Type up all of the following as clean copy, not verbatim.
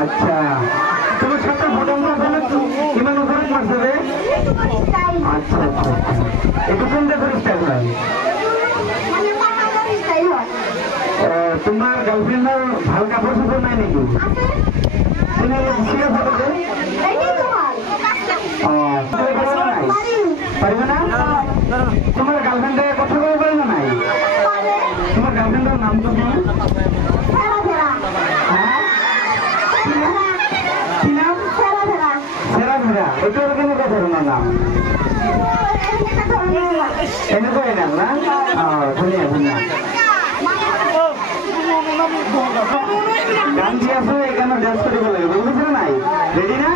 আচ্ছা তোমার সাথে ফটোগ্রাফার কিমান উপরে মারছে রে আচ্ছা আচ্ছা একটু কোন দেখো স্টাইল নাই মানে পাটার স্টাইল হয় তোমার গার্লফ্রেন্ডের ভালো কাপড় সাপড় নাই নাকি তুমি ছিল ফটোতে এই যে তোমার পারবে না তোমার গার্লফ্রেন্ডের কথা বলবে না নাই তোমার গার্লফ্রেন্ডের নাম তো কি ওইটার কেন কথা না নাম এনে কই নাম না ধুনিয়া ধুনিয়া গান দিয়ে আসো এখানে ডান্স করিব লাগে বুঝছো নাই রেডি না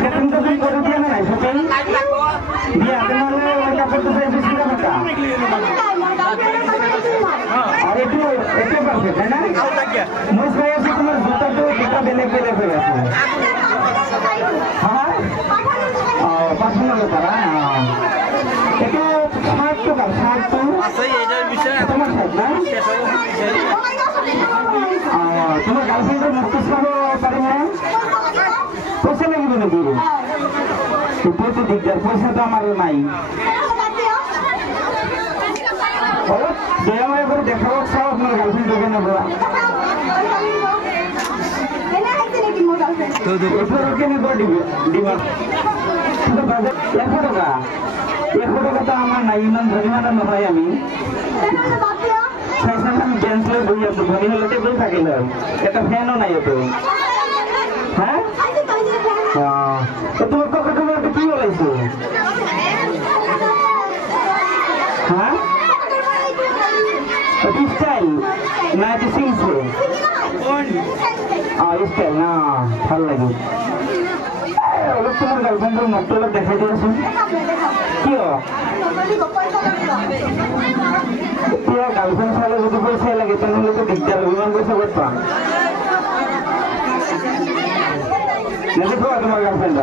সেটিং তো তুমি করে দিয়ে নাই সেটিং দিয়ে তোমার ওই কাপড় তো বেশি না কথা আর একটু পারফেক্ট তাই না মুস ভাই আছে তোমার জুতা তো জুতা বেলে বেলে হয়ে আছে হ্যাঁ পাঠানো ব্যাপার একটু শার্ট তো কার শার্ট তো তোমার শার্ট না তোমার গার্লফ্রেন্ডের মুক্ত সারো পারে না পয়সা লাগবে নাকি তো দিকদার পয়সা তো আমার নাই দয়া করে দেখাবো সব আপনার গার্লফ্রেন্ড দেবে না বলা তো আমার নাই ইমান ধনীমানা নহয় আমি আমি ডেন্স লৈ বহি আছো ধনী হলে বহি থাকিল এটা ফেনো নাই তো হ্যাঁ তোমার কথা তোমার কি বলাইছো হ্যাঁ স্টাইল না এটা সিংসে স্টাইল না ভালো লাগে তোমার গার্লফ্রেন্ডের মুখটা দেখাই দিয়েছো কি গার্লফ্রেন্ড ছাড়া যদি পয়সা লাগে তাহলে তো দিকদার অভিমান পয়সা করতাম দেখো তোমার গার্লফ্রেন্ড